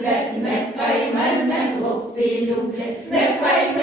люблять, нехай мене хлопці люблять, нехай вищий